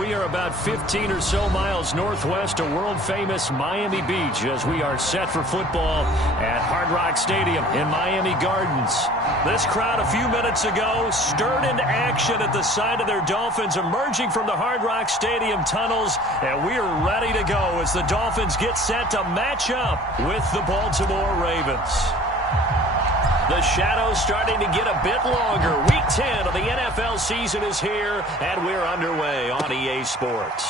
We are about 15 or so miles northwest of world-famous Miami Beach as we are set for football at Hard Rock Stadium in Miami Gardens. This crowd a few minutes ago stirred into action at the side of their Dolphins emerging from the Hard Rock Stadium tunnels, and we are ready to go as the Dolphins get set to match up with the Baltimore Ravens. The shadow's starting to get a bit longer. Week 10 of the NFL season is here, and we're underway on EA Sports.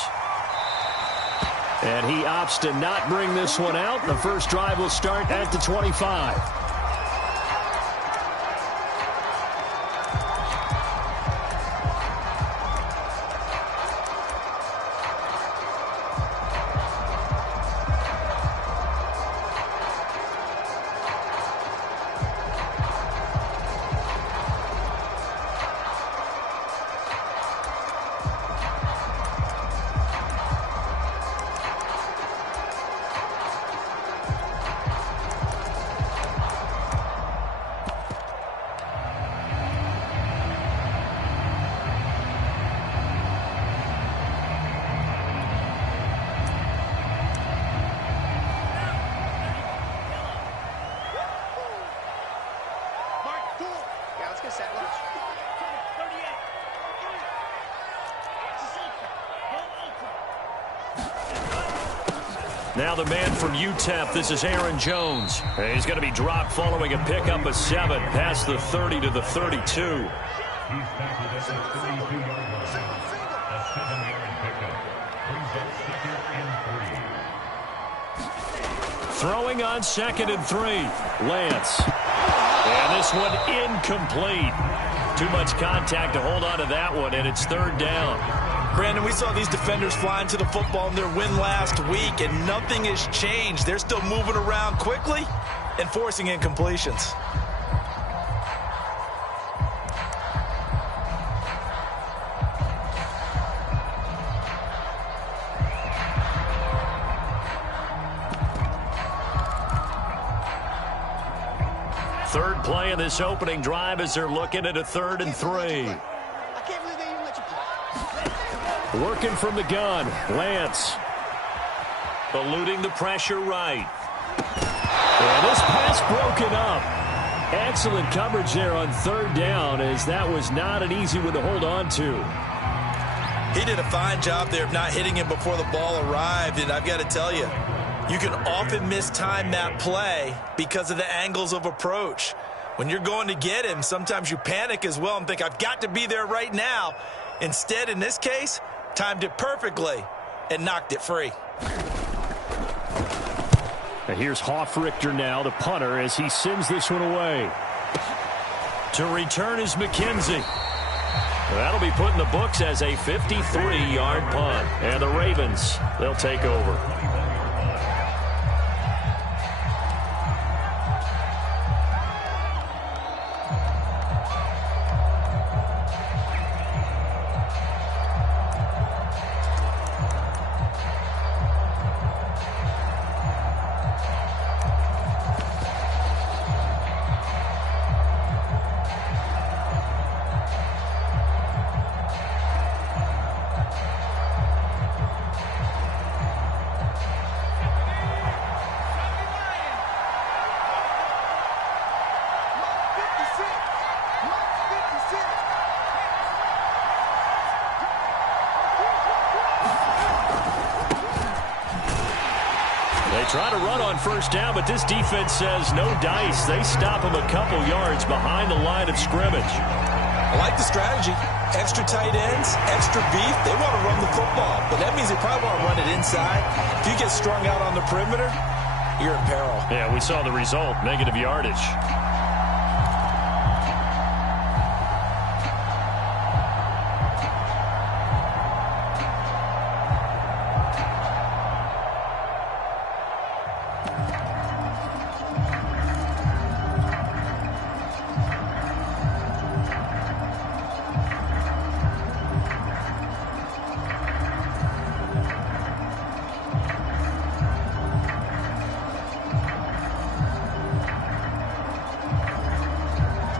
And he opts to not bring this one out. The first drive will start at the 25. Now the man from UTEP, this is Aaron Jones. He's going to be dropped following a pickup of 7 past the 30 to the 32. He's tackled at the 32-yard line. A 7-yard pickup. Brings up 2nd and 3. Throwing on 2nd and 3. Lance. And this one incomplete. Too much contact to hold on to that one, and it's 3rd down. Brandon, we saw these defenders flying to the football in their win last week, and nothing has changed. They're still moving around quickly and forcing incompletions. Third play of this opening drive as they're looking at a 3rd and 3. Working from the gun, Lance. Eluding the pressure right. And this pass broken up. Excellent coverage there on 3rd down, as that was not an easy one to hold on to. He did a fine job there of not hitting him before the ball arrived, and I've got to tell you, you can often mistime that play because of the angles of approach. When you're going to get him, sometimes you panic as well and think, I've got to be there right now. Instead, in this case, timed it perfectly and knocked it free. And here's Hoffrichter now, the punter, as he sends this one away. To return is McKenzie. That'll be put in the books as a 53-yard punt. And the Ravens, they'll take over. Try to run on 1st down, but this defense says no dice. They stop him a couple yards behind the line of scrimmage. I like the strategy. Extra tight ends, extra beef. They want to run the football, but that means they probably want to run it inside. If you get strung out on the perimeter, you're in peril. Yeah, we saw the result, negative yardage.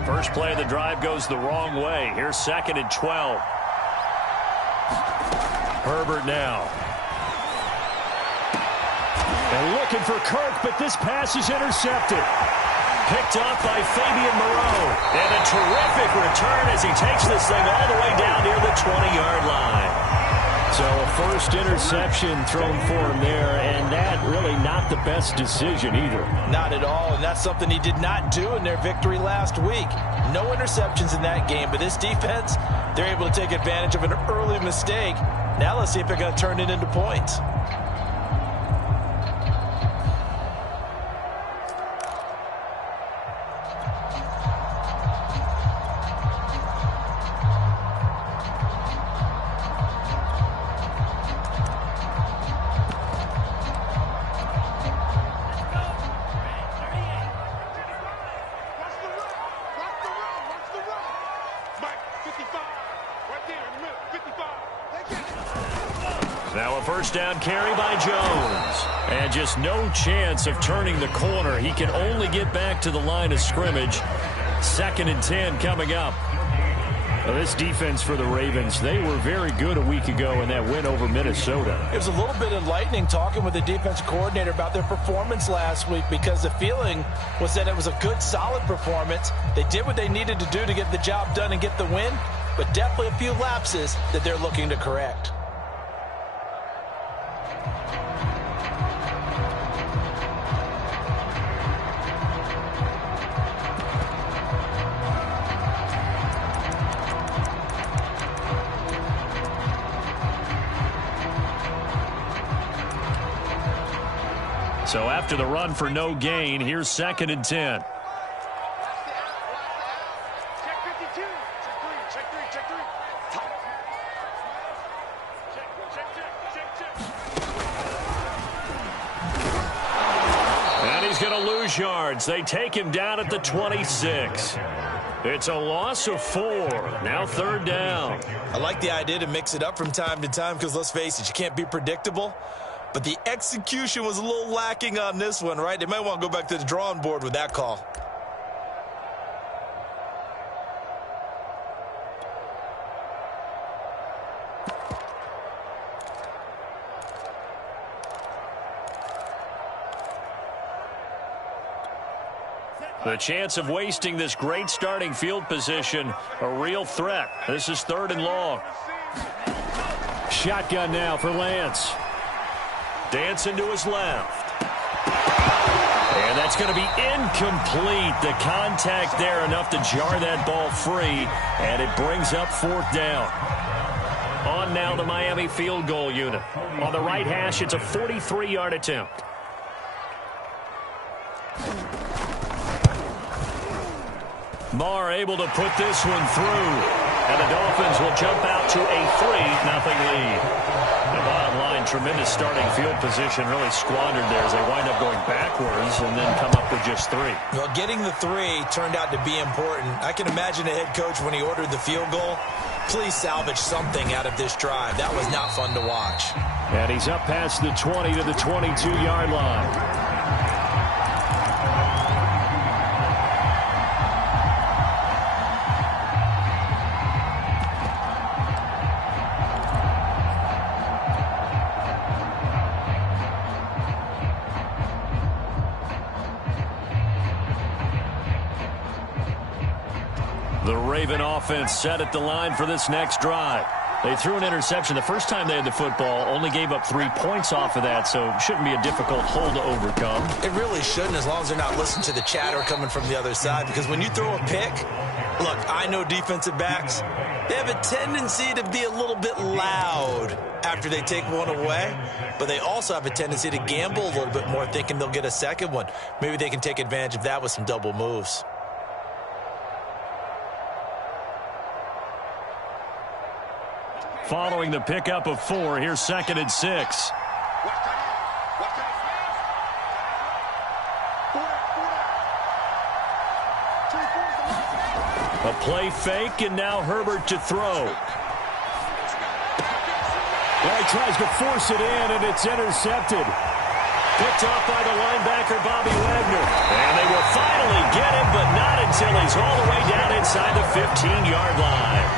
First play of the drive goes the wrong way. Here's 2nd and 12. Herbert now. And looking for Kirk, but this pass is intercepted. Picked up by Fabian Moreau. And a terrific return as he takes this thing all the way down near the 20-yard line. So a first interception thrown for him there, and that really not the best decision either. Not at all, and that's something he did not do in their victory last week. No interceptions in that game, but this defense, they're able to take advantage of an early mistake. Now let's see if they're going to turn it into points. Now a first down carry by Jones. And just no chance of turning the corner. He can only get back to the line of scrimmage. 2nd and 10 coming up. Well, this defense for the Ravens, they were very good a week ago in that win over Minnesota. It was a little bit enlightening talking with the defensive coordinator about their performance last week, because the feeling was that it was a good, solid performance. They did what they needed to do to get the job done and get the win, but definitely a few lapses that they're looking to correct. So after the run for no gain, here's 2nd and 10. And he's going to lose yards. They take him down at the 26. It's a loss of 4. Now 3rd down. I like the idea to mix it up from time to time, because let's face it, you can't be predictable. But the execution was a little lacking on this one, right? They might want to go back to the drawing board with that call. The chance of wasting this great starting field position, a real threat. This is 3rd and long. Shotgun now for Lance. Dancing to his left. And that's going to be incomplete. The contact there enough to jar that ball free, and it brings up 4th down. On now the Miami field goal unit. On the right hash, it's a 43-yard attempt. Marr able to put this one through, and the Dolphins will jump out to a 3-0 lead. The bottom line, tremendous starting field position, really squandered there as they wind up going backwards and then come up with just 3. Well, getting the 3 turned out to be important. I can imagine a head coach, when he ordered the field goal, please salvage something out of this drive. That was not fun to watch. And he's up past the 20 to the 22-yard line. The Raven offense set at the line for this next drive. They threw an interception the first time they had the football, only gave up 3 points off of that, so it shouldn't be a difficult hole to overcome. It really shouldn't, as long as they're not listening to the chatter coming from the other side, because when you throw a pick, look, I know defensive backs, they have a tendency to be a little bit loud after they take one away, but they also have a tendency to gamble a little bit more, thinking they'll get a second one. Maybe they can take advantage of that with some double moves. Following the pickup of 4, here's 2nd and 6. A play fake, and now Herbert to throw. Well, he tries to force it in, and it's intercepted. Picked off by the linebacker, Bobby Wagner. And they will finally get him, but not until he's all the way down inside the 15-yard line.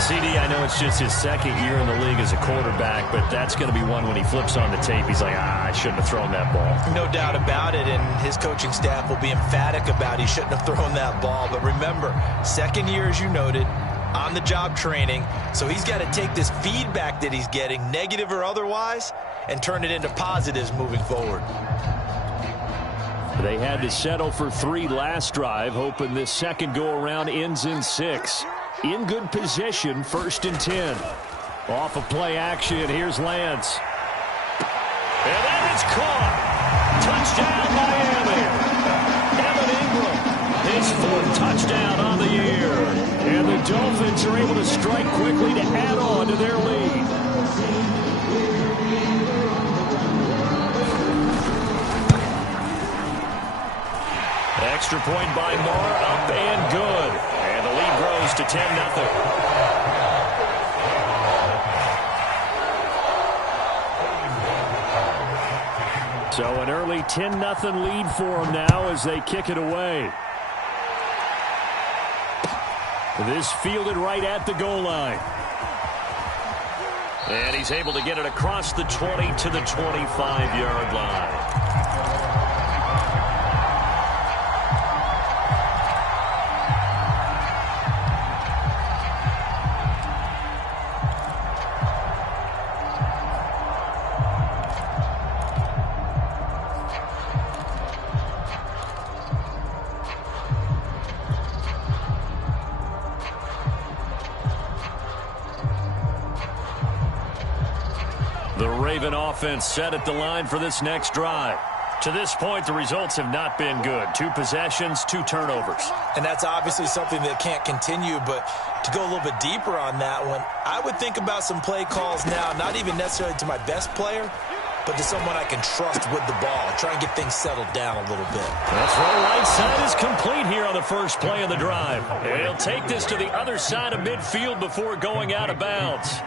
CD, I know it's just his second year in the league as a quarterback, but that's going to be one when he flips on the tape. He's like, I shouldn't have thrown that ball. No doubt about it, and his coaching staff will be emphatic about he shouldn't have thrown that ball. But remember, second year, as you noted, on-the-job training, so he's got to take this feedback that he's getting, negative or otherwise, and turn it into positives moving forward. They had to settle for 3 last drive, hoping this second go-around ends in 6. In good position, 1st and 10. Off of play action, here's Lance. And that is caught. Touchdown, Miami. Evan Ingram, his 4th touchdown on the year. And the Dolphins are able to strike quickly to add on to their lead. Extra point by Moore, up and good. And the lead grows to 10-0. So an early 10-0 lead for them now as they kick it away. This fielded right at the goal line. And he's able to get it across the 20 to the 25-yard line. The Raven offense set at the line for this next drive. To this point, the results have not been good. 2 possessions, 2 turnovers. And that's obviously something that can't continue, but to go a little bit deeper on that one, I would think about some play calls now, not even necessarily to my best player, but to someone I can trust with the ball. Try and get things settled down a little bit. The throw right side is complete here on the first play of the drive. And he'll take this to the other side of midfield before going out of bounds.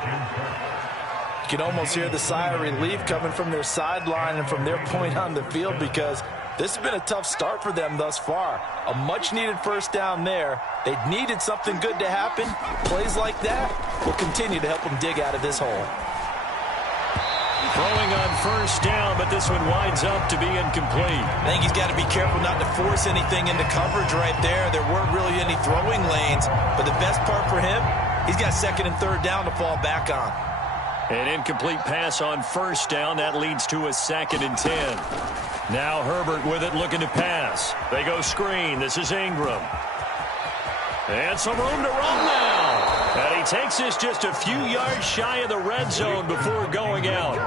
You can almost hear the sigh of relief coming from their sideline and from their point on the field, because this has been a tough start for them thus far. A much-needed first down there. They needed something good to happen. Plays like that will continue to help them dig out of this hole. Throwing on first down, but this one winds up to be incomplete. I think he's got to be careful not to force anything into coverage right there. There weren't really any throwing lanes, but the best part for him, he's got 2nd and 3rd down to fall back on. An incomplete pass on first down. That leads to a 2nd and 10. Now Herbert with it, looking to pass. They go screen. This is Ingram. And some room to run now. And he takes this just a few yards shy of the red zone before going out.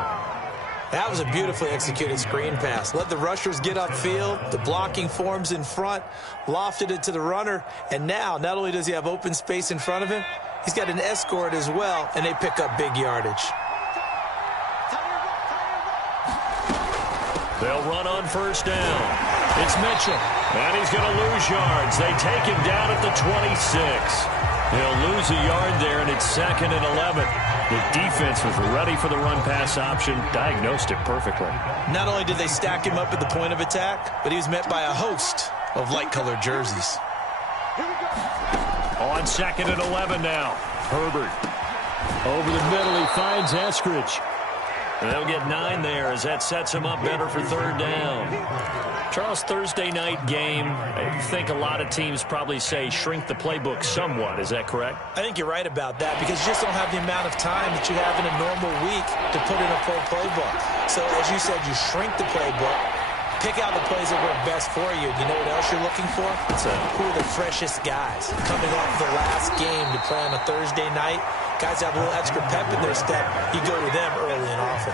That was a beautifully executed screen pass. Let the rushers get upfield. The blocking forms in front. Lofted it to the runner. And now, not only does he have open space in front of him, he's got an escort as well, and they pick up big yardage. They'll run on first down. It's Mitchell, and he's going to lose yards. They take him down at the 26. He'll lose a yard there, and it's 2nd and 11. The defense was ready for the run-pass option, diagnosed it perfectly. Not only did they stack him up at the point of attack, but he was met by a host of light-colored jerseys. On 2nd and 11 now. Herbert. Over the middle, he finds Eskridge. And they'll get 9 there as that sets him up better for 3rd down. Charles, Thursday night game, I think a lot of teams probably say shrink the playbook somewhat. Is that correct? I think you're right about that, because you just don't have the amount of time that you have in a normal week to put in a full playbook. So, as you said, you shrink the playbook. Pick out the plays that work best for you. You know what else you're looking for? Who are the freshest guys coming off the last game to play on a Thursday night? Guys have a little extra pep in their step. You go to them early and often.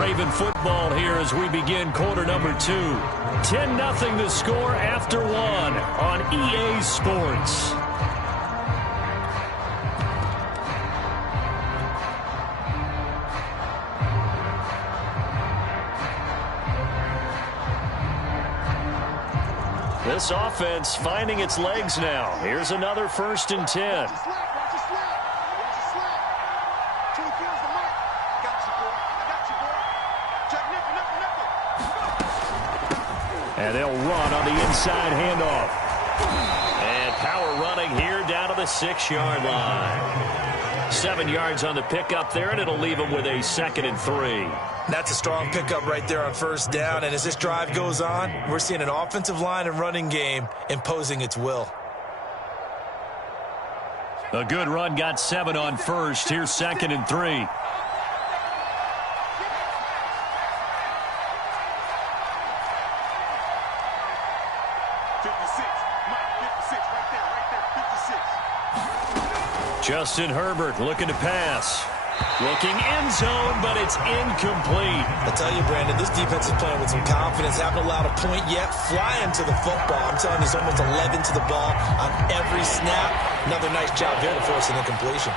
Raven football here as we begin quarter number 2. 10-0 the score after 1 on EA Sports. This offense finding its legs now. Here's another 1st and 10. And they'll run on the inside handoff. And power running here down to the 6-yard line. 7 yards on the pickup there, and it'll leave them with a 2nd and 3. That's a strong pickup right there on first down. And as this drive goes on, we're seeing an offensive line and running game imposing its will. A good run got 7 on first. Here's 2nd and 3. Justin Herbert looking to pass. Looking end zone, but it's incomplete. I tell you, Brandon, this defense is playing with some confidence. Haven't allowed a point yet. Flying to the football. I'm telling you, it's almost 11 to the ball on every snap. Another nice job there to force an incompletion.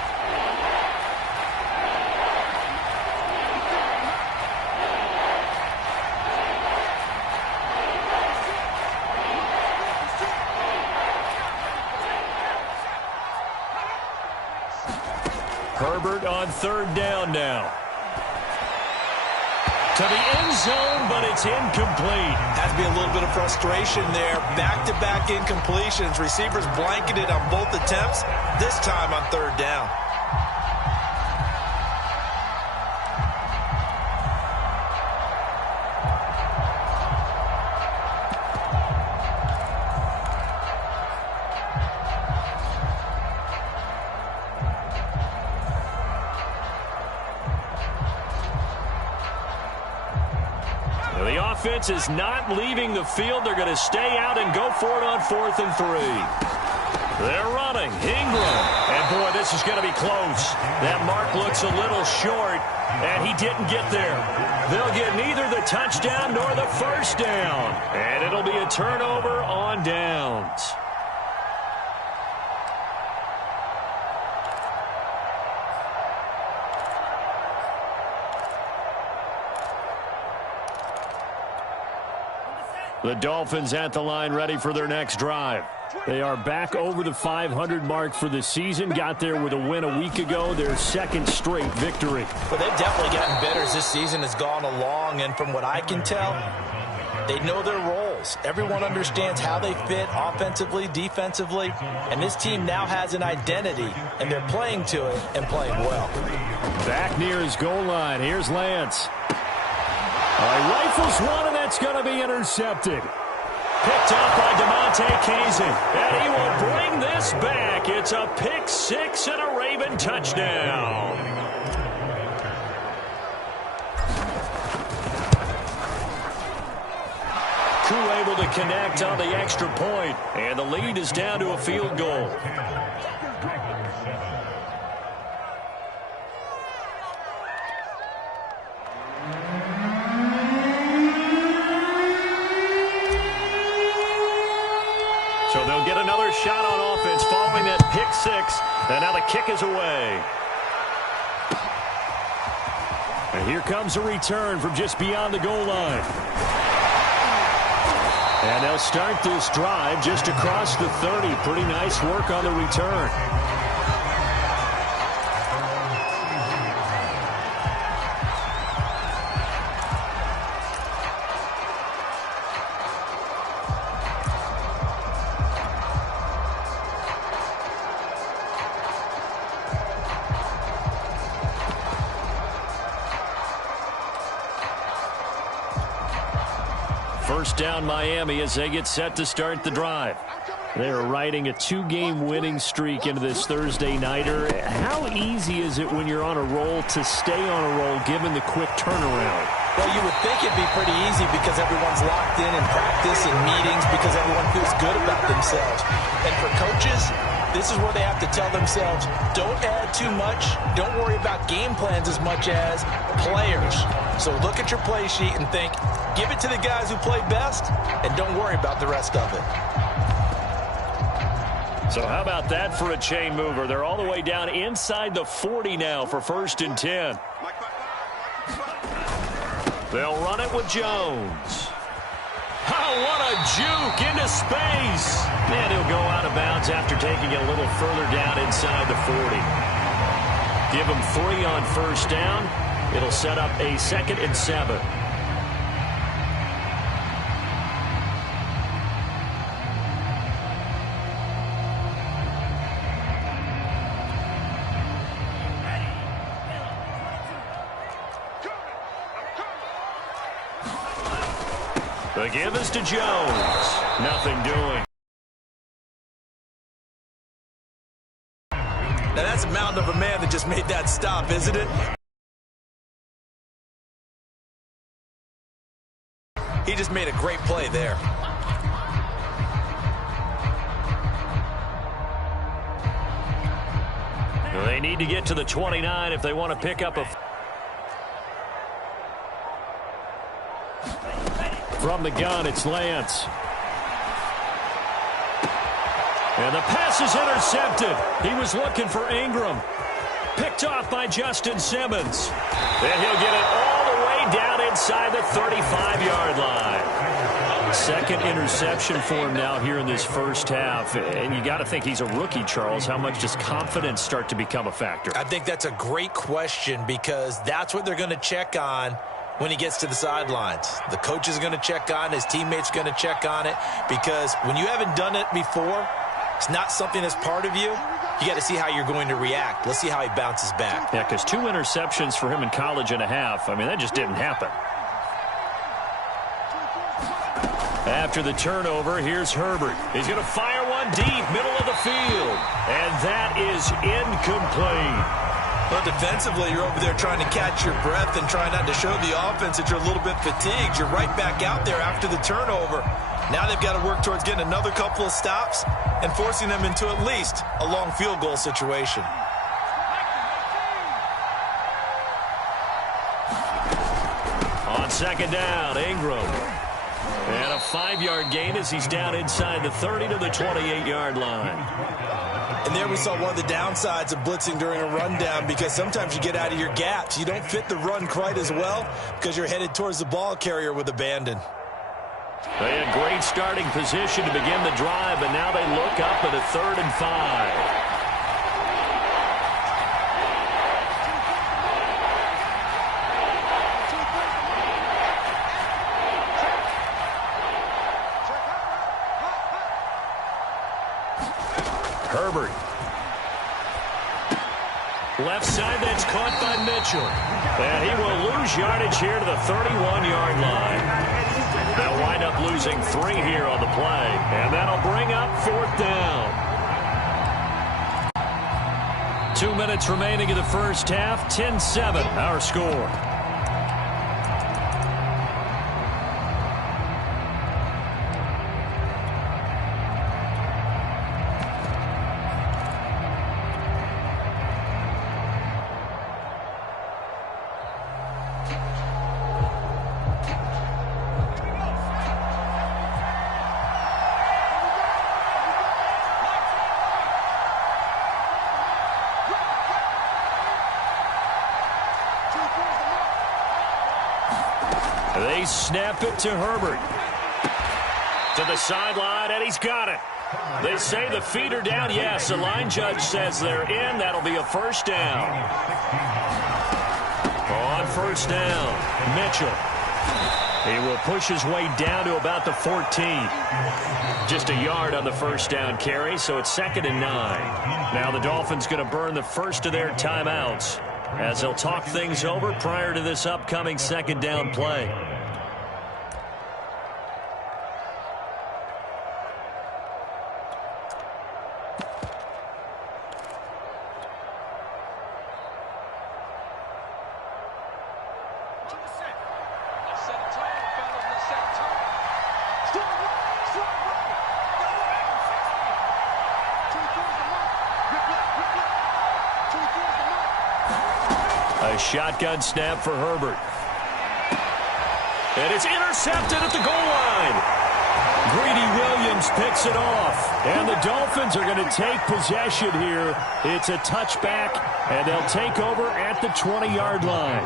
Herbert on 3rd down now. To the end zone, but it's incomplete. Has to be a little bit of frustration there. Back-to-back incompletions. Receivers blanketed on both attempts, this time on 3rd down. The offense is not leaving the field. They're going to stay out and go for it on 4th and 3. They're running. Ingram. And, boy, this is going to be close. That mark looks a little short, and he didn't get there. They'll get neither the touchdown nor the first down. And it'll be a turnover on downs. The Dolphins at the line ready for their next drive. They are back over the 500 mark for the season. Got there with a win a week ago, their 2nd straight victory. Well, they've definitely gotten better as this season has gone along, and from what I can tell, they know their roles. Everyone understands how they fit offensively, defensively, and this team now has an identity, and they're playing to it and playing well. Back near his goal line. Here's Lance. Rifles one, and that's going to be intercepted. Picked up by DeMonte Kazin, and he will bring this back. It's a pick 6 and a Raven touchdown. Crew able to connect on the extra point, and the lead is down to a field goal. So they'll get another shot on offense following that pick 6, and now the kick is away. And here comes a return from just beyond the goal line. And they'll start this drive just across the 30. Pretty nice work on the return. First down Miami as they get set to start the drive. They're riding a 2-game winning streak into this Thursday nighter. How easy is it when you're on a roll to stay on a roll given the quick turnaround? Well, you would think it'd be pretty easy because everyone's locked in practice and meetings because everyone feels good about themselves. And for coaches, this is where they have to tell themselves, don't add too much. Don't worry about game plans as much as players. So look at your play sheet and think, give it to the guys who play best, and don't worry about the rest of it. So how about that for a chain mover? They're all the way down inside the 40 now for 1st and 10. They'll run it with Jones. Oh, what a juke into space. And he'll go out of bounds after taking it a little further down inside the 40. Give him 3 on first down. It'll set up a 2nd and 7. The give is to Jones. Nothing doing. Now that's a mountain of a man that just made that stop, isn't it? He just made a great play there. They need to get to the 29 if they want to pick up a... From the gun, it's Lance. And the pass is intercepted. He was looking for Ingram. Picked off by Justin Simmons. Then he'll get it all the way down inside the 35-yard line. Second interception for him now here in this first half. And you got to think he's a rookie, Charles. How much does confidence start to become a factor? I think that's a great question because that's what they're going to check on when he gets to the sidelines. The coach is going to check on it. His teammates are going to check on it because when you haven't done it before, it's not something that's part of you. You got to see how you're going to react. Let's see how he bounces back. Yeah, because 2 interceptions for him in college and a half. I mean, that just didn't happen. After the turnover, here's Herbert. He's going to fire one deep, middle of the field. And that is incomplete. Well, defensively, you're over there trying to catch your breath and try not to show the offense that you're a little bit fatigued. You're right back out there after the turnover. Now they've got to work towards getting another couple of stops and forcing them into at least a long field goal situation. On second down, Ingram. And a 5-yard gain as he's down inside the 30 to the 28-yard line. And there we saw one of the downsides of blitzing during a rundown because sometimes you get out of your gaps. You don't fit the run quite as well because you're headed towards the ball carrier with abandon. They had great starting position to begin the drive, but now they look up at a 3rd and 5. Herbert. Left side, that's caught by Mitchell. And he will lose yardage here to the 31-yard line. They'll wind up losing 3 here on the play. And that'll bring up 4th down. 2 minutes remaining in the first half. 10-7, our score. They snap it to Herbert. To the sideline, and he's got it. They say the feet are down. Yes, the line judge says they're in. That'll be a first down. On first down, Mitchell. He will push his way down to about the 14. Just a yard on the first down carry, so it's 2nd and 9. Now the Dolphins going to burn the first of their timeouts as they'll talk things over prior to this upcoming 2nd down play. A shotgun snap for Herbert. And it's intercepted at the goal line. Greedy Williams picks it off. And the Dolphins are going to take possession here. It's a touchback, and they'll take over at the 20-yard line.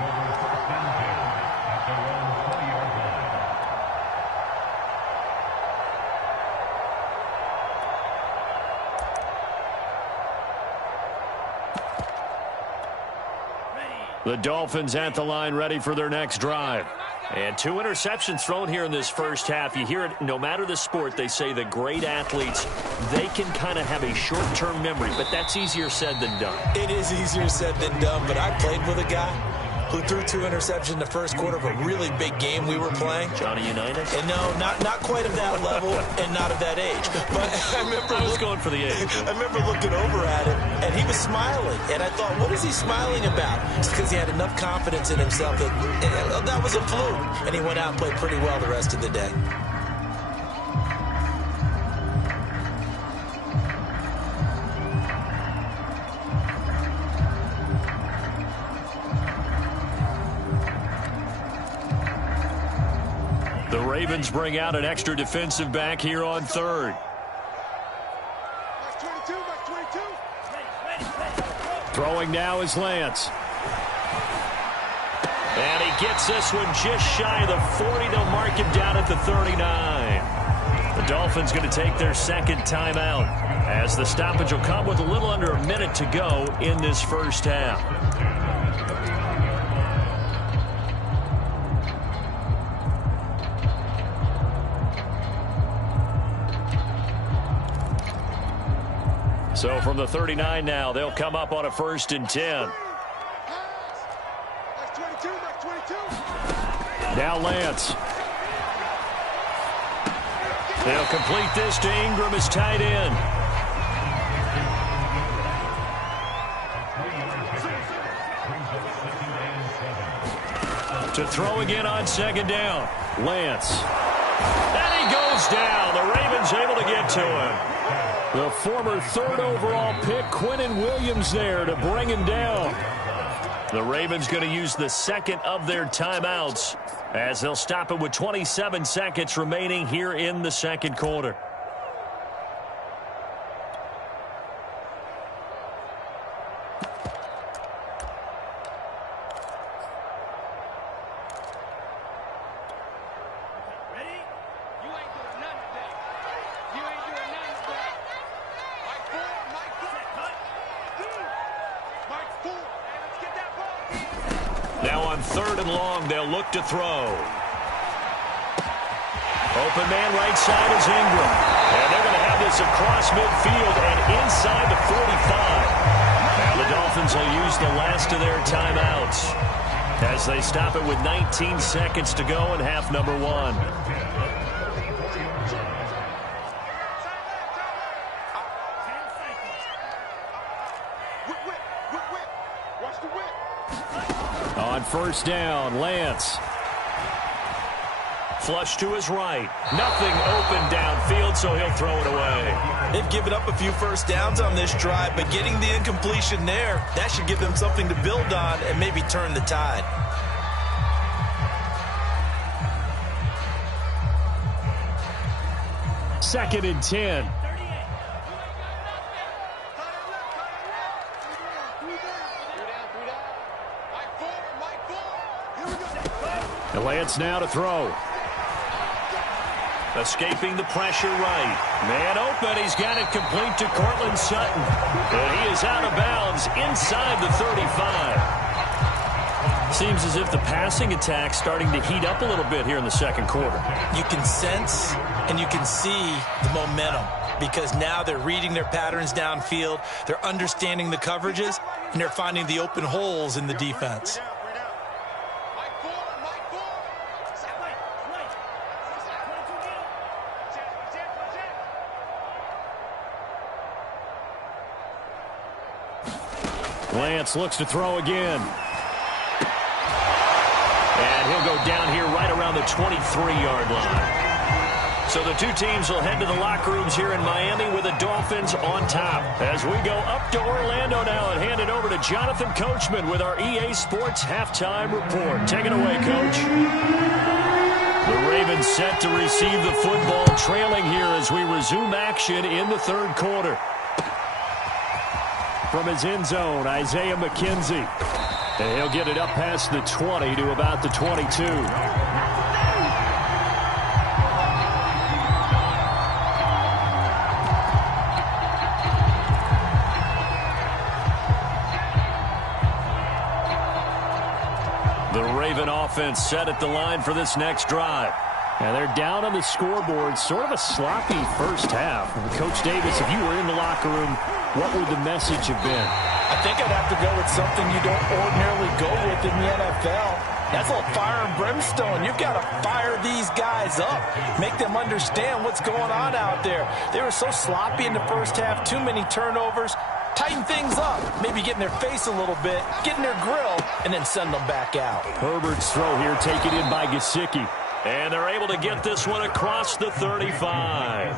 The Dolphins at the line ready for their next drive. And 2 interceptions thrown here in this first half. You hear it, no matter the sport, they say the great athletes, they can kind of have a short-term memory, but that's easier said than done. It is easier said than done, but I played with a guy who threw 2 interceptions in the first quarter of a really big game we were playing. Johnny Unitas? And no, not quite of that level and not of that age. But I was going for the age. I remember looking over at him, and he was smiling. And I thought, what is he smiling about? It's because he had enough confidence in himself that was a fluke. And he went out and played pretty well the rest of the day. The Ravens bring out an extra defensive back here on third. Throwing now is Lance. And he gets this one just shy of the 40. They'll mark him down at the 39. The Dolphins going to take their second timeout as the stoppage will come with a little under a minute to go in this first half. So from the 39 now, they'll come up on a 1st and 10. Now Lance. They'll complete this to Ingram as tight end. To throw again on 2nd down. Lance. And he goes down. The Ravens able to get to him. The former 3rd overall pick, Quinnen Williams, there to bring him down. The Ravens going to use the second of their timeouts as they'll stop it with 27 seconds remaining here in the second quarter. Now on 3rd and long, they'll look to throw. Open man right side is Ingram. And they're going to have this across midfield and inside the 45. Now the Dolphins will use the last of their timeouts as they stop it with 19 seconds to go in half number 1. On 1st down, Lance. Flush to his right. Nothing open downfield, so he'll throw it away. They've given up a few first downs on this drive, but getting the incompletion there, that should give them something to build on and maybe turn the tide. Second and 10. And Lance now to throw. Escaping the pressure right. Man open. He's got it complete to Cortland Sutton. And he is out of bounds inside the 35. Seems as if the passing attack's starting to heat up a little bit here in the second quarter. You can sense and you can see the momentum because now they're reading their patterns downfield. They're understanding the coverages, and they're finding the open holes in the defense. Lance looks to throw again. And he'll go down here right around the 23-yard line. So the two teams will head to the locker rooms here in Miami with the Dolphins on top. As we go up to Orlando now and hand it over to Jonathan Coachman with our EA Sports Halftime Report. Take it away, Coach. The Ravens set to receive the football, trailing here as we resume action in the third quarter. From his end zone, Isaiah McKenzie. And he'll get it up past the 20 to about the 22. The Raven offense set at the line for this next drive. And they're down on the scoreboard. Sort of a sloppy first half. Coach Davis, if you were in the locker room, what would the message have been? I think I'd have to go with something you don't ordinarily go with in the NFL. That's a little fire and brimstone. You've got to fire these guys up. Make them understand what's going on out there. They were so sloppy in the first half. Too many turnovers. Tighten things up. Maybe get in their face a little bit. Get in their grill. And then send them back out. Herbert's throw here taken in by Gesicki. And they're able to get this one across the 35.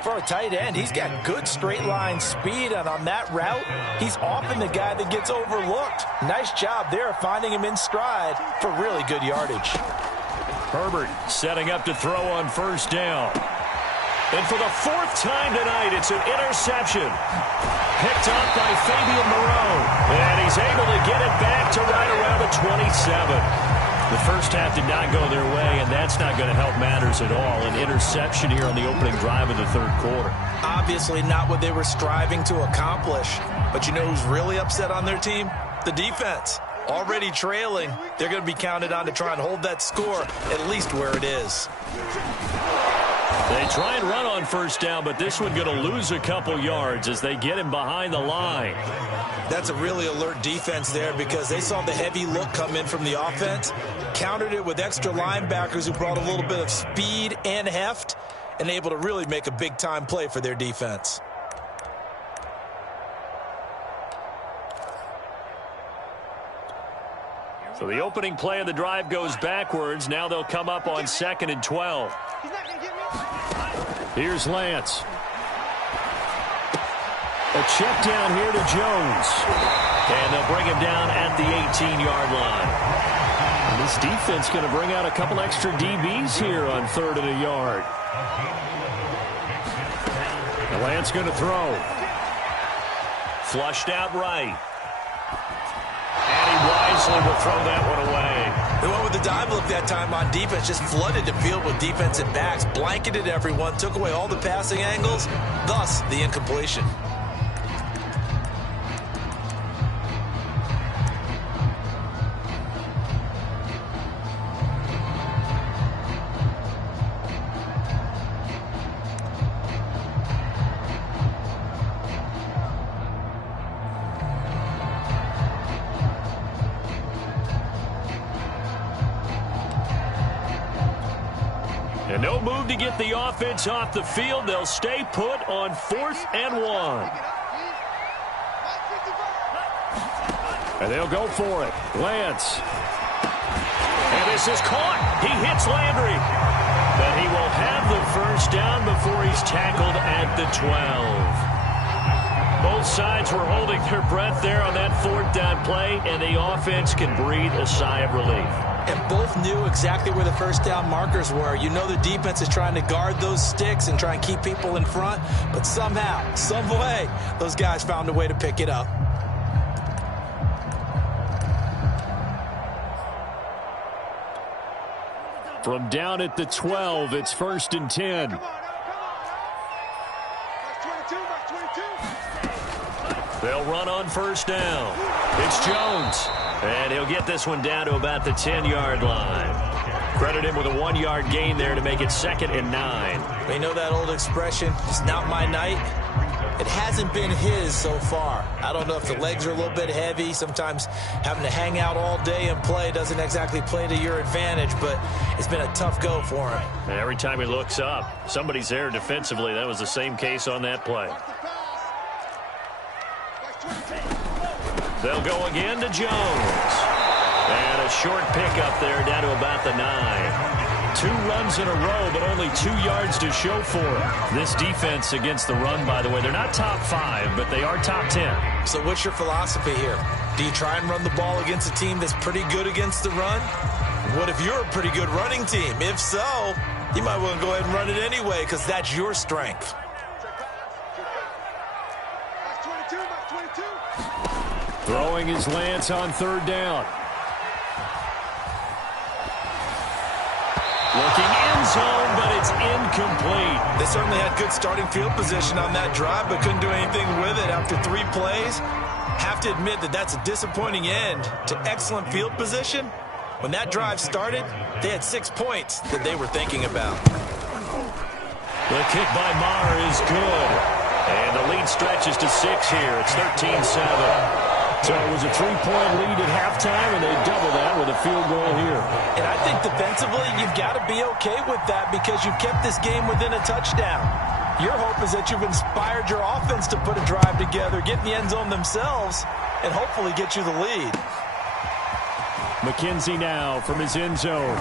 For a tight end, he's got good straight line speed, and on that route, he's often the guy that gets overlooked. Nice job there finding him in stride for really good yardage. Herbert setting up to throw on first down. And for the fourth time tonight, it's an interception. Picked up by Fabian Moreau. And he's able to get it back to right around the 27. The first half did not go their way, and that's not going to help matters at all. An interception here on the opening drive of the third quarter. Obviously not what they were striving to accomplish. But you know who's really upset on their team? The defense. Already trailing. They're going to be counted on to try and hold that score at least where it is. They try and run on first down, but this one going to lose a couple yards as they get him behind the line. That's a really alert defense there because they saw the heavy look come in from the offense, countered it with extra linebackers who brought a little bit of speed and heft, and able to really make a big-time play for their defense. So the opening play of the drive goes backwards. Now they'll come up on 2nd and 12. Here's Lance. A check down here to Jones. And they'll bring him down at the 18-yard line. And this defense going to bring out a couple extra DBs here on 3rd and a yard. And Lance going to throw. Flushed out right. And he wisely will throw that one away. They went with the dive look that time on defense, just flooded the field with defensive backs, blanketed everyone, took away all the passing angles, thus the incompletion. And no move to get the offense off the field. They'll stay put on 4th and 1. And they'll go for it. Lance. And this is caught. He hits Landry. But he will have the first down before he's tackled at the 12. Both sides were holding their breath there on that 4th down play, and the offense can breathe a sigh of relief. And both knew exactly where the first down markers were. You know the defense is trying to guard those sticks and try and keep people in front, but somehow, some way, those guys found a way to pick it up. From down at the 12, it's 1st and 10. They'll run on first down. It's Jones. And he'll get this one down to about the 10-yard line. Credit him with a 1-yard gain there to make it 2nd and 9. We know that old expression, it's not my night. It hasn't been his so far. I don't know if the legs are a little bit heavy. Sometimes having to hang out all day and play doesn't exactly play to your advantage, but it's been a tough go for him. And every time he looks up, somebody's there defensively. That was the same case on that play. They'll go again to Jones. And a short pickup there down to about the 9. 2 runs in a row, but only 2 yards to show for it. This defense against the run, by the way, they're not top 5, but they are top 10. So what's your philosophy here? Do you try and run the ball against a team that's pretty good against the run? What if you're a pretty good running team? If so, you might want to go ahead and run it anyway because that's your strength. Throwing his Lance on 3rd down. Looking end zone, but it's incomplete. They certainly had good starting field position on that drive, but couldn't do anything with it after 3 plays. Have to admit that that's a disappointing end to excellent field position, When that drive started, they had 6 points that they were thinking about. The kick by Maher is good. And the lead stretches to 6 here. It's 13-7. So it was a 3-point lead at halftime, and they double that with a field goal here. And I think defensively, you've got to be okay with that because you've kept this game within a touchdown. Your hope is that you've inspired your offense to put a drive together, get in the end zone themselves, and hopefully get you the lead. McKenzie now from his end zone.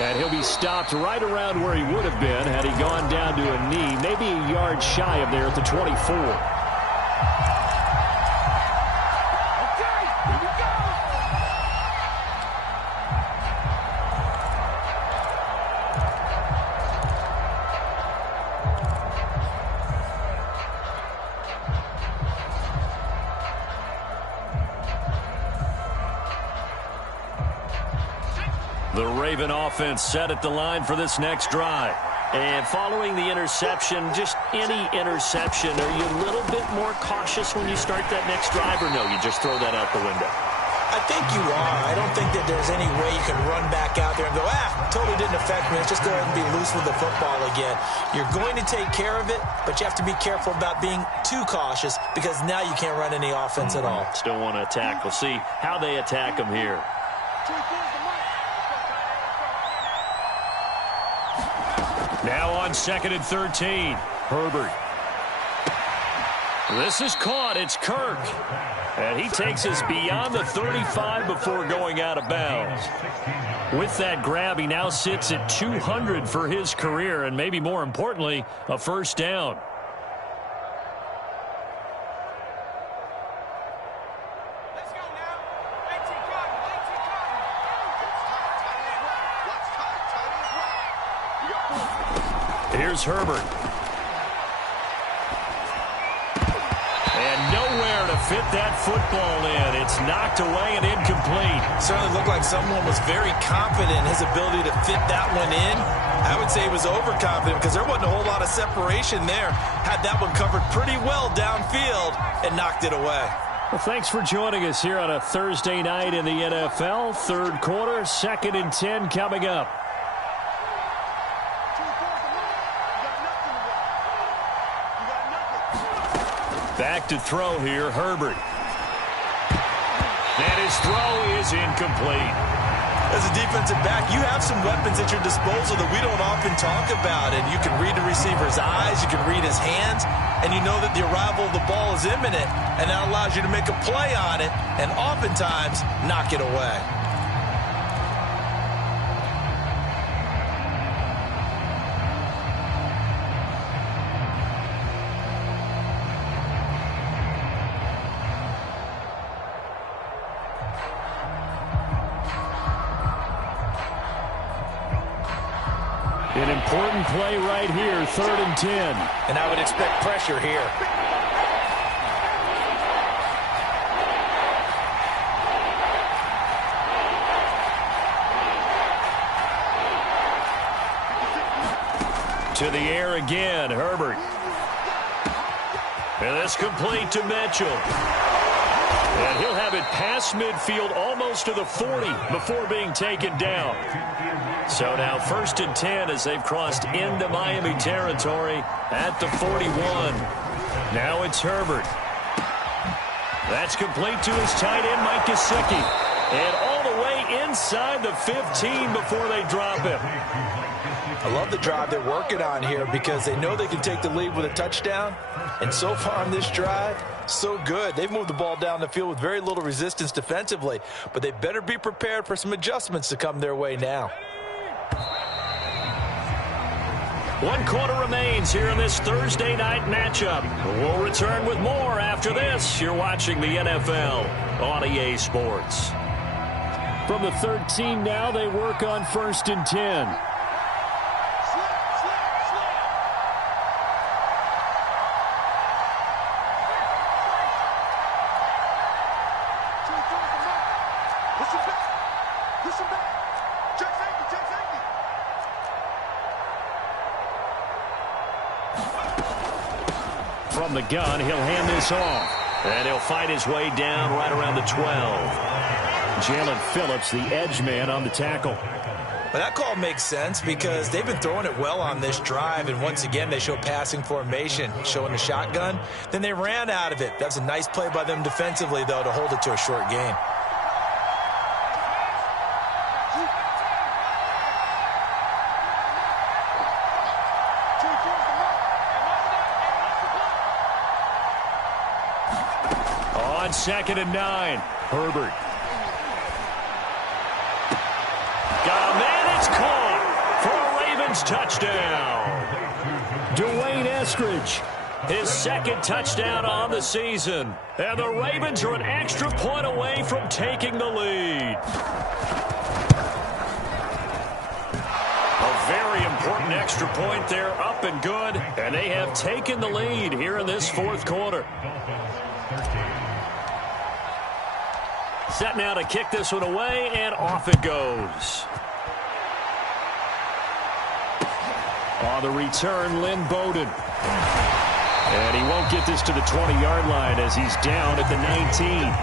And he'll be stopped right around where he would have been had he gone down to a knee, maybe a yard shy of there at the 24. The Raven offense set at the line for this next drive. And following the interception, just any interception, are you a little bit more cautious when you start that next drive, or no, you just throw that out the window? I think you are. I don't think that there's any way you can run back out there and go, totally didn't affect me. Let's just go ahead and be loose with the football again. You're going to take care of it, but you have to be careful about being too cautious because now you can't run any offense at all. Still want to attack. We'll see how they attack them here. Now on 2nd and 13. Herbert. This is caught. It's Kirk. And he takes us beyond the 35 before going out of bounds. With that grab, he now sits at 200 for his career, and maybe more importantly, a first down. Here's Herbert. And nowhere to fit that football in. It's knocked away and incomplete. Certainly looked like someone was very confident in his ability to fit that one in. I would say he was overconfident because there wasn't a whole lot of separation there. Had that one covered pretty well downfield and knocked it away. Well, thanks for joining us here on a Thursday night in the NFL. Third quarter, 2nd and 10 coming up. Back to throw here, Herbert. And his throw is incomplete. As a defensive back, you have some weapons at your disposal that we don't often talk about. And you can read the receiver's eyes, you can read his hands, and you know that the arrival of the ball is imminent. And that allows you to make a play on it and oftentimes knock it away. An important play right here, 3rd and 10. And I would expect pressure here. To the air again, Herbert. And that's complete to Mitchell. And he'll have it past midfield almost to the 40 before being taken down. So now 1st and 10 as they've crossed into Miami territory at the 41. Now it's Herbert. That's complete to his tight end, Mike Gesicki. And all the way inside the 15 before they drop him. I love the drive they're working on here because they know they can take the lead with a touchdown. And so far on this drive, so good. They've moved the ball down the field with very little resistance defensively. But they better be prepared for some adjustments to come their way now. 1 quarter remains here in this Thursday night matchup. We'll return with more after this. You're watching the NFL on EA Sports. From the 13 now, they work on 1st and 10. From the gun, he'll hand this off. And he'll fight his way down right around the 12. Jalen Phillips, the edge man on the tackle. But that call makes sense because they've been throwing it well on this drive, and once again they show passing formation, showing the shotgun. Then they ran out of it. That's a nice play by them defensively, though, to hold it to a short gain. On 2nd and 9, Herbert. Got a man, it's caught for a Ravens touchdown. Dwayne Eskridge, his 2nd touchdown on the season. And the Ravens are an extra point away from taking the lead. A very important extra point there, up and good. And they have taken the lead here in this 4th quarter. Set now to kick this one away, and off it goes. On the return, Lynn Bowden. And he won't get this to the 20-yard line as he's down at the 19.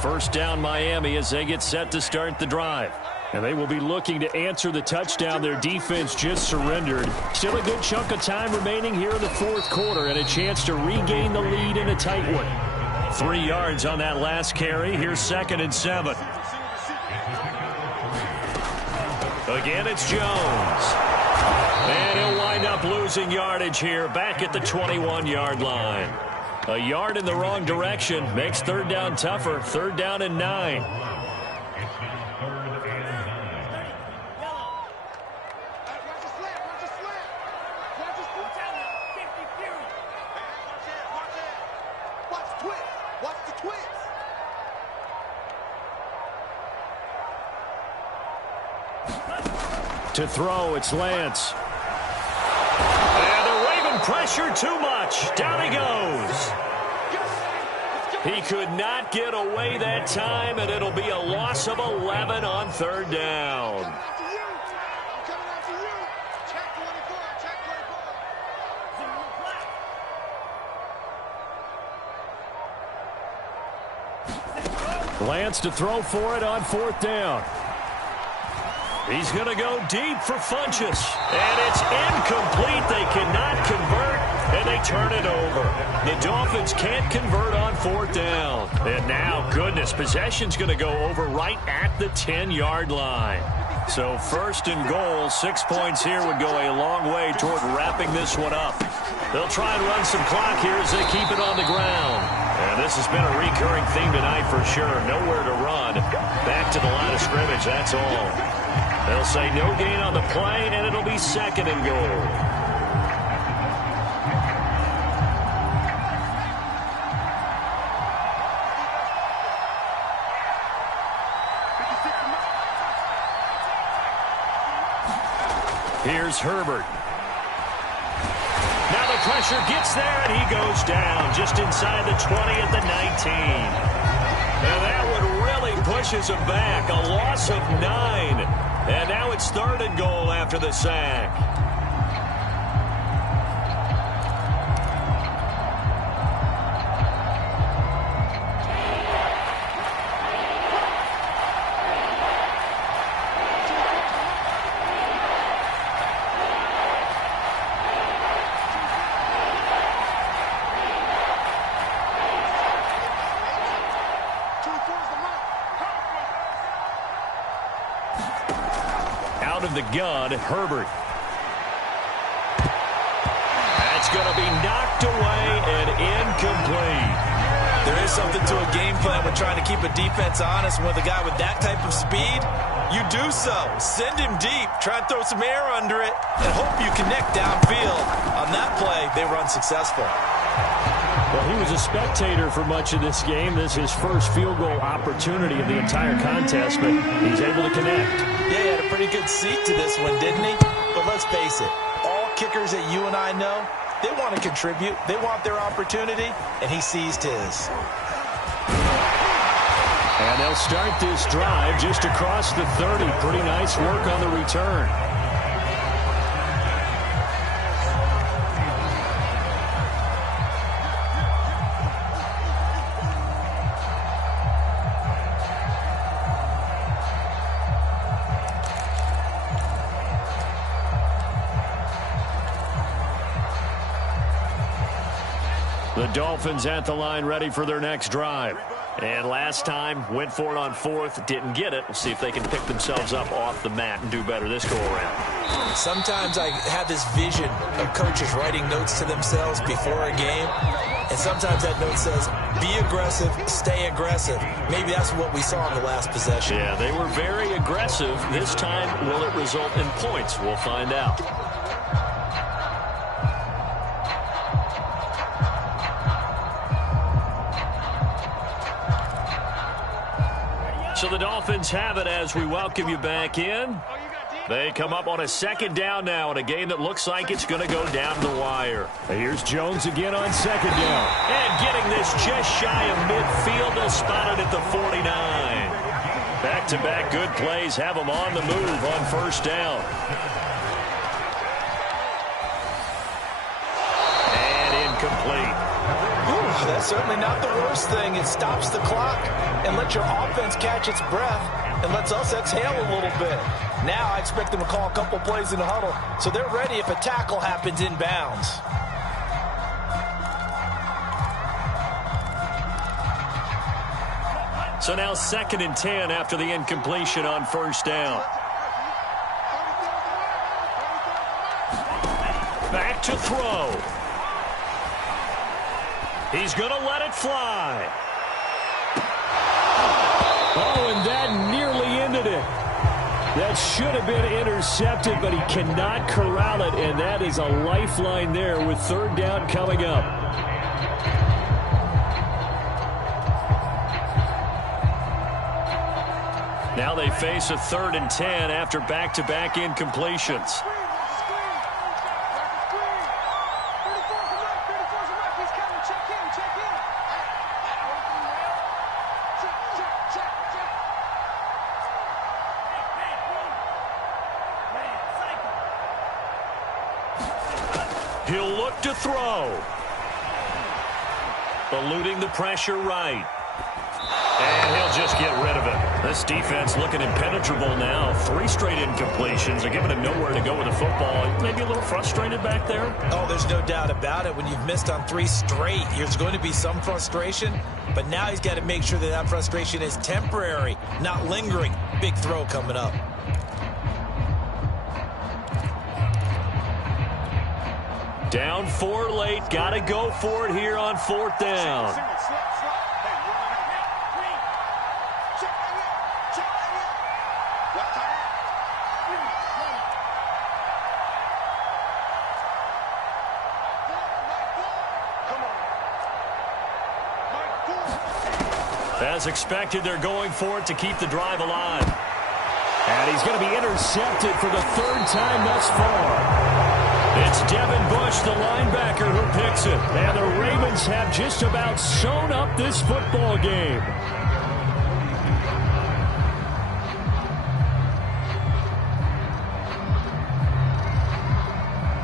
First down Miami as they get set to start the drive. And they will be looking to answer the touchdown their defense just surrendered. Still a good chunk of time remaining here in the 4th quarter and a chance to regain the lead in a tight one. 3 yards on that last carry. Here's 2nd and 7. Again, it's Jones. And he'll wind up losing yardage here back at the 21-yard line. A yard in the wrong direction makes 3rd down tougher. 3rd down and 9. It's now 3rd and 9. To throw, it's Lance. And the Raven pressure too much. Down he goes. He could not get away that time, and it'll be a loss of 11 on 3rd down. Lance to throw for it on 4th down. He's going to go deep for Funchess. And it's incomplete. They cannot convert, and they turn it over. The Dolphins can't convert on 4th down. And now, goodness, possession's going to go over right at the 10-yard line. So 1st and goal, 6 points here would go a long way toward wrapping this one up. They'll try and run some clock here as they keep it on the ground. And this has been a recurring theme tonight for sure. Nowhere to run. Back to the line of scrimmage, that's all. They'll say no gain on the play, and it'll be 2nd and goal. Here's Herbert. Now the pressure gets there, and he goes down just inside the 20 at the 19. And that one really pushes him back. A loss of 9. And now it's 3rd and goal after the sack. Out of the gun, Herbert. That's going to be knocked away and incomplete. There is something to a game plan when trying to keep a defense honest. With a guy with that type of speed, you do so. Send him deep. Try and throw some air under it and hope you connect downfield. On that play, they were unsuccessful. Well, he was a spectator for much of this game. This is his first field goal opportunity of the entire contest, but he's able to connect. Yeah, he had a pretty good seat to this one, didn't he? But But let's face it, all kickers that you and I know, they want to contribute. They want their opportunity, and he seized his. And they'll start this drive just across the 30. Pretty nice work on the return. The Dolphins at the line ready for their next drive. And last time, went for it on fourth, didn't get it. We'll see if they can pick themselves up off the mat and do better this go-around. Sometimes I have this vision of coaches writing notes to themselves before a game, and sometimes that note says, be aggressive, stay aggressive. Maybe that's what we saw in the last possession. Yeah, they were very aggressive. This time, will it result in points? We'll find out. So the Dolphins have it as we welcome you back in. They come up on a second down now in a game that looks like it's going to go down the wire. Here's Jones again on second down. And getting this just shy of midfield. They'll spot it at the 49. Back-to-back good plays have them on the move on first down. And incomplete. Ooh, that's certainly not the worst thing. It stops the clock and lets your offense catch its breath and lets us exhale a little bit. Now I expect them to call a couple plays in the huddle so they're ready if a tackle happens inbounds. So now 2nd and 10 after the incompletion on first down. Back to throw. He's going to let it fly. Oh, and that nearly ended it. That should have been intercepted, but he cannot corral it, and that is a lifeline there with third down coming up. Now they face a 3rd and 10 after back-to-back incompletions. He'll look to throw. Eluding the pressure right. And he'll just get rid of it. This defense looking impenetrable now. 3 straight incompletions. They're giving him nowhere to go with the football. Maybe a little frustrated back there. Oh, there's no doubt about it. When you've missed on 3 straight, there's going to be some frustration. But now he's got to make sure that that frustration is temporary, not lingering. Big throw coming up. Down 4 late. Got to go for it here on 4th down. As expected, they're going for it to keep the drive alive. And he's going to be intercepted for the 3rd time thus far. It's Devin Bush, the linebacker, who picks it. And the Ravens have just about sewn up this football game.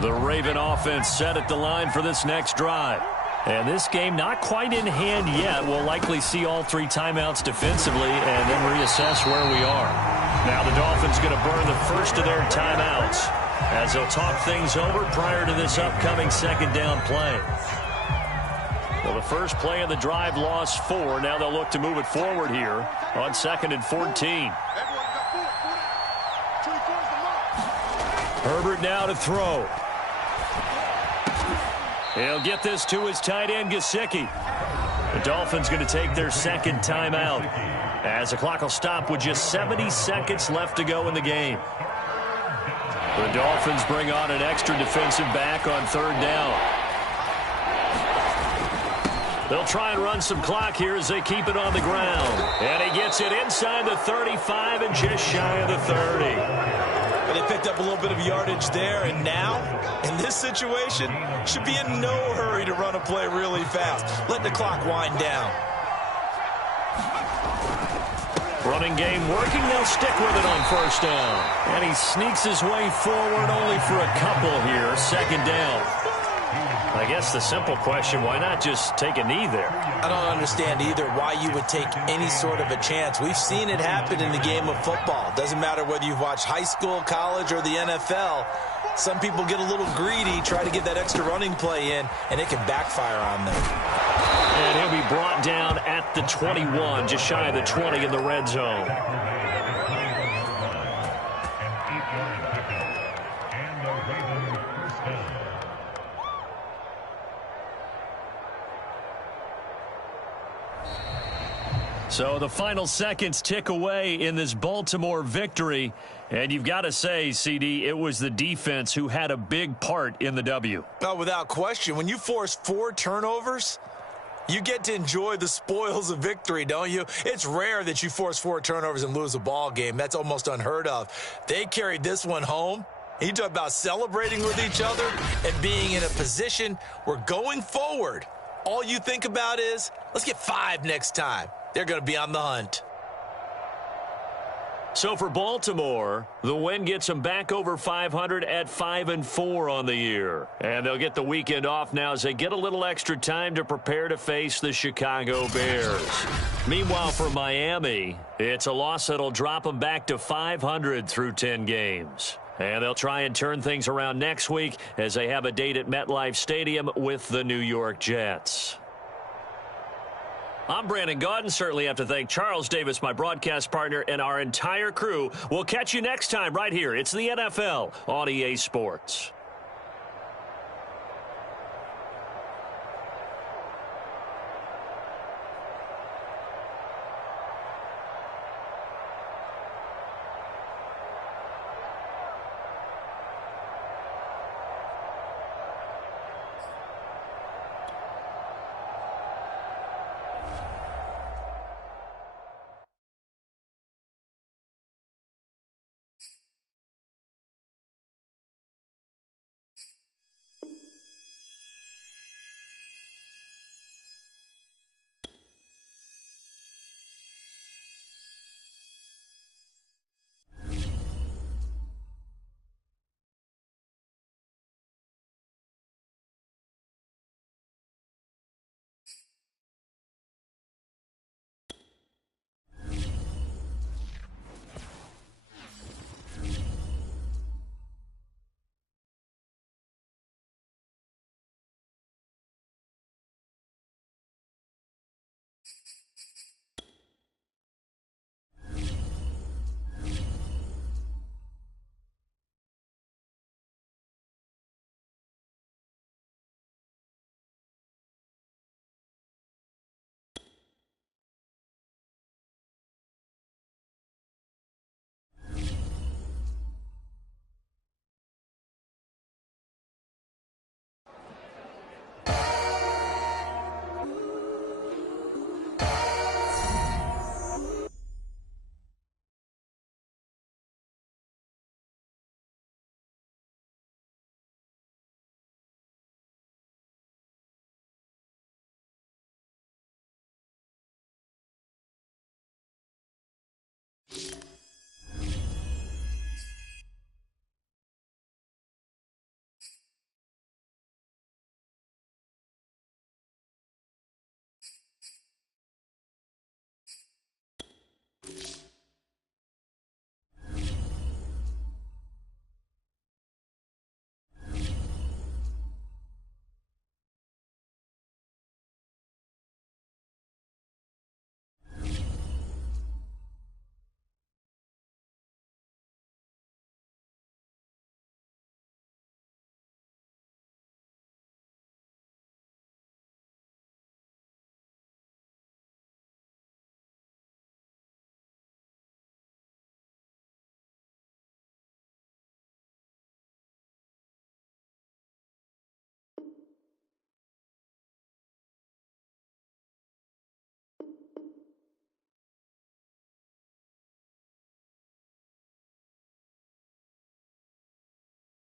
The Raven offense set at the line for this next drive. And this game not quite in hand yet. We'll likely see all 3 timeouts defensively and then reassess where we are. Now the Dolphins going to burn the first of their timeouts as they'll talk things over prior to this upcoming 2nd down play. Well, the first play of the drive lost 4. Now they'll look to move it forward here on 2nd and 14. Herbert now to throw. He'll get this to his tight end, Gesicki. The Dolphins going to take their 2nd timeout as the clock will stop with just 70 seconds left to go in the game. The Dolphins bring on an extra defensive back on 3rd down. They'll try and run some clock here as they keep it on the ground. And he gets it inside the 35 and just shy of the 30. But they picked up a little bit of yardage there, and now, in this situation, should be in no hurry to run a play really fast. Let the clock wind down. Running game working. They'll stick with it on first down. And he sneaks his way forward only for a couple here. Second down. I guess the simple question, why not just take a knee there? I don't understand either why you would take any sort of a chance. We've seen it happen in the game of football. Doesn't matter whether you've watched high school, college, or the NFL. Some people get a little greedy, try to get that extra running play in, and it can backfire on them. And he'll be brought down at the 21, just shy of the 20 in the red zone. So the final seconds tick away in this Baltimore victory. And you've got to say, CD, it was the defense who had a big part in the W. Oh, without question. When you force 4 turnovers, you get to enjoy the spoils of victory, don't you? It's rare that you force 4 turnovers and lose a ball game. That's almost unheard of. They carried this one home. You talk about celebrating with each other and being in a position where going forward, all you think about is, let's get 5 next time. They're going to be on the hunt. So for Baltimore, the win gets them back over 500 at 5-4 on the year. And they'll get the weekend off now as they get a little extra time to prepare to face the Chicago Bears. Meanwhile, for Miami, it's a loss that'll drop them back to 500 through 10 games. And they'll try and turn things around next week as they have a date at MetLife Stadium with the New York Jets. I'm Brandon Gaudin. Certainly have to thank Charles Davis, my broadcast partner, and our entire crew. We'll catch you next time right here. It's the NFL on EA Sports.